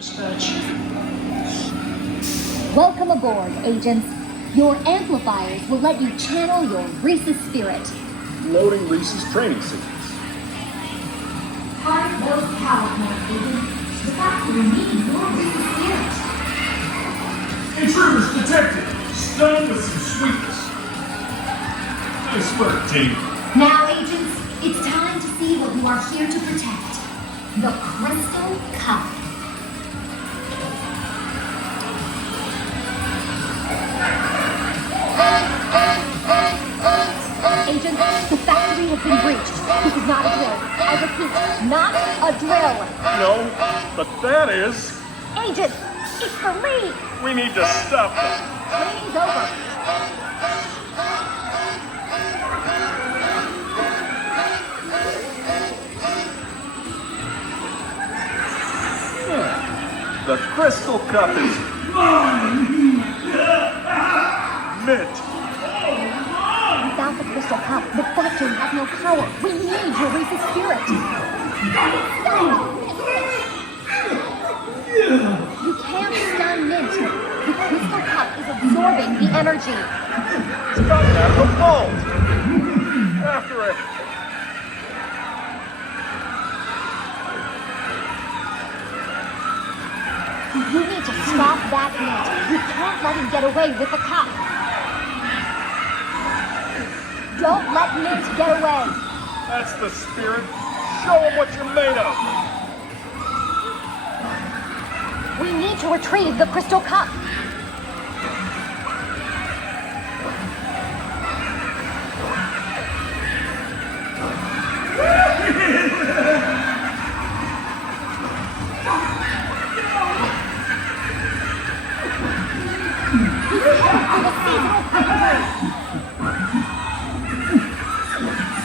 Dispatch. Welcome aboard, agents. Your amplifiers will let you channel your Reese's spirit. Loading Reese's training sequence. Aren't those powerful, agents? The factory needs your Reese's spirit. Intruders detected. Stunned with some sweetness. Nice work, team. Now, agents, it's time to see what you are here to protect. The Crystal Cup. Agents, the factory has been breached. This is not a drill. I repeat, not a drill. No, but that is... Agents, it's for me. We need to stop them. Training's over. The Crystal Cup is mine! Mint! Without the Crystal Cup, the factory has no power. We need your Reese's spirit. You can't stun Mint. The Crystal Cup is absorbing the energy. It's coming out of the vault! After it! You need to stop that Mint. You can't let him get away with the cup. Don't let Mint get away. That's the spirit. Show them what you're made of. We need to retrieve the Crystal Cup.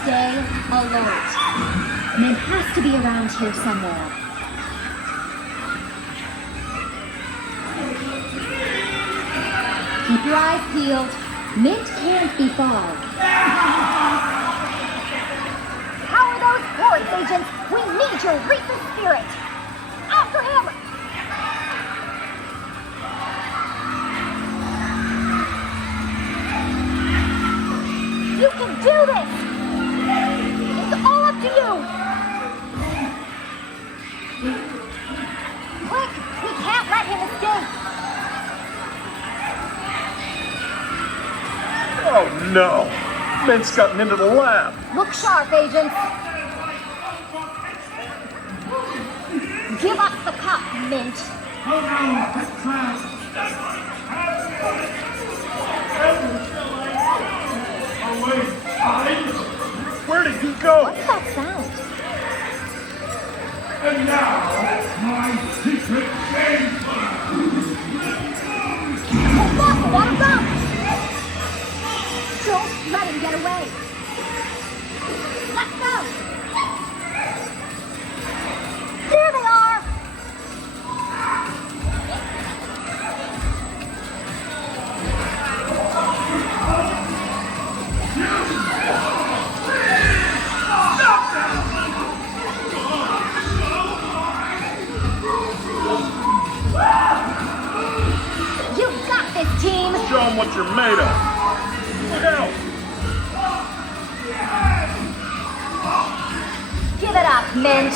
Stay alert. Mint has to be around here somewhere. Keep your eyes peeled. Mint can't be far. How are those hordes, agents? We need your Reese's spirit. After him! You can do this! It's all up to you! Quick! We can't let him escape! Oh no! Mint's gotten into the lab! Look sharp, agents! Give us the cup, Mint! Where did he go? What's that sound? And now, my secret chamber! Oh, boss, let him go! Don't let him get away! Let's go! There they are! You got this, team! Show them what you're made of. Look out! Give it up, Mint!